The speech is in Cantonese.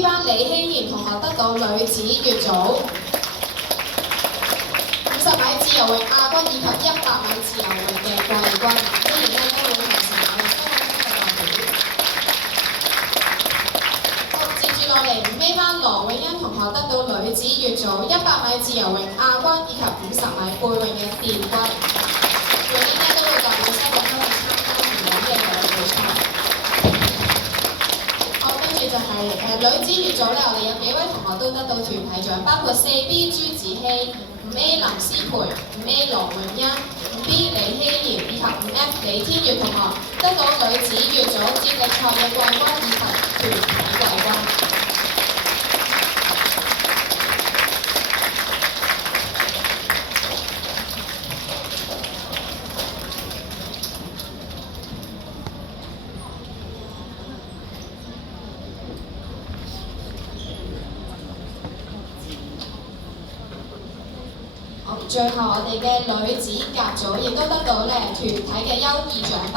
B 班李希賢同學得到女子乙組50米自由泳亞軍以及100米自由泳嘅季軍。雖然咧都會同時我哋香港嘅代表。好，接住落嚟5 A 班羅永欣同學得到女子乙組100米自由泳亞軍以及50米背泳嘅殿軍。永欣咧都會代表西貢區去參加同樣嘅比賽。好，跟住就係女子乙組咧，我哋有幾位同學都得到團體獎，包括4B 朱子希、5A 林思培、5A 羅永欣、5B 李希賢以及5F 李天月同學得到女子乙組接力賽嘅季軍以及團體季軍。最後我哋嘅女子甲組亦都得到團體嘅優異獎。